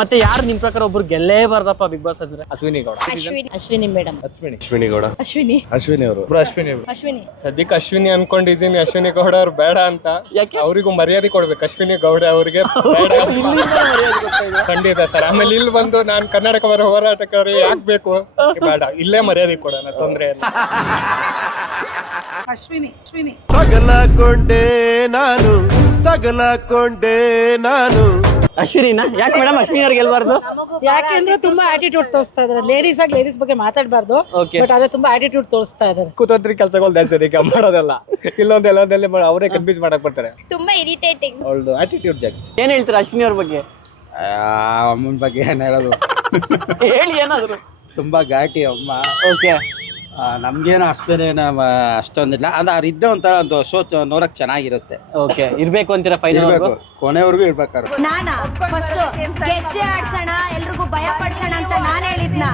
ಮತ್ತೆ ಯಾರು ನಿಮ್ ಪ್ರಕಾರ ಒಬ್ರು ಗೆಲ್ಲೇಬಾರ್ದಪ್ಪ ಬಿಗ್ ಬಾಸ್ ಅಂದ್ರೆ? ಅಶ್ವಿನಿ ಗೌಡ. ಅಶ್ವಿನಿ ಮೇಡಮ್. ಅಶ್ವಿನಿ ಗೌಡ. ಅಶ್ವಿನಿ ಅವರು ಅಶ್ವಿನಿ. ಸದ್ಯಕ್ಕೆ ಅಶ್ವಿನಿ ಅನ್ಕೊಂಡಿದ್ದೀನಿ, ಅಶ್ವಿನಿ ಗೌಡ ಅವ್ರು ಬೇಡ ಅಂತ. ಯಾಕೆ? ಅವರಿಗೂ ಮರ್ಯಾದೆ ಕೊಡ್ಬೇಕು, ಅಶ್ವಿನಿ ಗೌಡ ಅವ್ರಿಗೆ ಬೇಡ. ಖಂಡಿತ ಸರ್. ಆಮೇಲೆ ಇಲ್ಲಿ ಬಂದು ನಾನು ಕರ್ನಾಟಕ ಪರ ಹೋರಾಟಗಾರ ಯಾಕ್ಬೇಕು, ಬೇಡ, ಇಲ್ಲೇ ಮರ್ಯಾದೆ ಕೊಡೋಣ, ತೊಂದ್ರೆ ಇಲ್ಲ. ಅಶ್ವಿನಿ. ತಗಲಕೊಂಡೆ ನಾನು ಅಶ್ವಿನಿನಾ? ಯಾಕೆ ಮೇಡಮ್ ಅಶ್ವಿನಿ ಅವ್ರು ಗೆಲ್ಬಾರ್ದು? ಯಾಕೆಂದ್ರೆ ತುಂಬಾ ಆಟಿಟ್ಯೂಡ್ ತೋರಿಸ್ತಾ ಇದಾರೆ. ಲೇಡೀಸ್ ಬಗ್ಗೆ ಮಾತಾಡಬಾರ್ದು, ಬಟ್ ಆದ್ರೆ ತುಂಬಾ ಆಟಿಟ್ಯೂಡ್ ತೋರಿಸ್ತಾ ಇದಾರೆ. ಕೂತಂತ್ರಿ ಕೆಲಸಗಳು ಜಾಸ್ತಿ ಮಾಡೋದಲ್ಲ, ಎಲ್ಲೊಂದಲ್ಲಿ ಅವರೇ ಕನ್ಫ್ಯೂಸ್ ಮಾಡಕ್ ಬರ್ತಾರೆ. ತುಂಬಾ ಇರಿಟೇಟಿಂಗ್. ಅವಳದು ಆಟಿಟ್ಯೂಡ್ ಜಾಸ್ತಿ. ಏನ್ ಹೇಳ್ತೀರಾ ಅಶ್ವಿನಿ ಅವ್ರ ಬಗ್ಗೆ? ಅಮ್ಮನ ಬಗ್ಗೆ ಏನ್ ಹೇಳೋದು, ಹೇಳಿ ಏನಾದ್ರು. ತುಂಬಾ ಘಾಟಿ ಅಮ್ಮ. ಓಕೆ, ನಮ್ಗೇನು ಅಷ್ಟೇನ ಅಷ್ಟೊಂದಿಲ್ಲ, ಅಂದ್ರೆ ಅವ್ರಿದ್ದೆ ಒಂಥರ ಒಂದು ಶೋ ನೋಡಕ್ ಚೆನ್ನಾಗಿರುತ್ತೆ. ಓಕೆ, ಇರ್ಬೇಕು ಅಂತೀರಾ ಫೈನಲ್? ಇರ್ಬೇಕು, ಕೊನೆವರೆಗೂ ಇರ್ಬೇಕಾರು. ನಾನಾ ಫಸ್ಟ್ ಗೆಜ್ಜೆ ಆಡ್ಸೋಣ, ಎಲ್ರಿಗೂ ಭಯ ಪಡ್ಸೋಣ ಅಂತ ನಾನ್ ಹೇಳಿದ್ನ.